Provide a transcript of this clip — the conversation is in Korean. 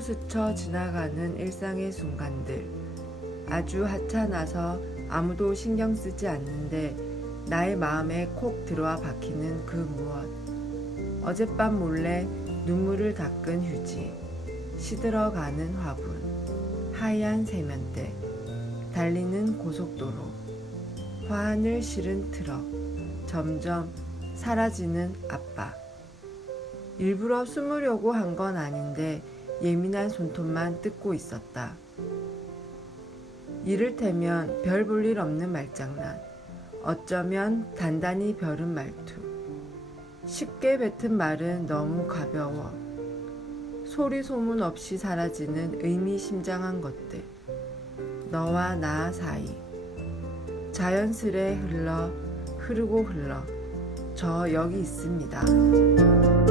스쳐 지나가는 일상의 순간들. 아주 하찮아서 아무도 신경 쓰지 않는데 나의 마음에 콕 들어와 박히는 그 무엇. 어젯밤 몰래 눈물을 닦은 휴지. 시들어가는 화분. 하얀 세면대. 달리는 고속도로. 화환을 실은 트럭. 점점 사라지는 아빠. 일부러 숨으려고 한 건 아닌데 예민한 손톱만 뜯고 있었다. 이를테면 별 볼 일 없는 말장난. 어쩌면 단단히 벼른 말투. 쉽게 뱉은 말은 너무 가벼워. 소리 소문 없이 사라지는 의미심장한 것들. 너와 나 사이. 자연스레 흘러 흐르고 흘러. 저 여기 있습니다.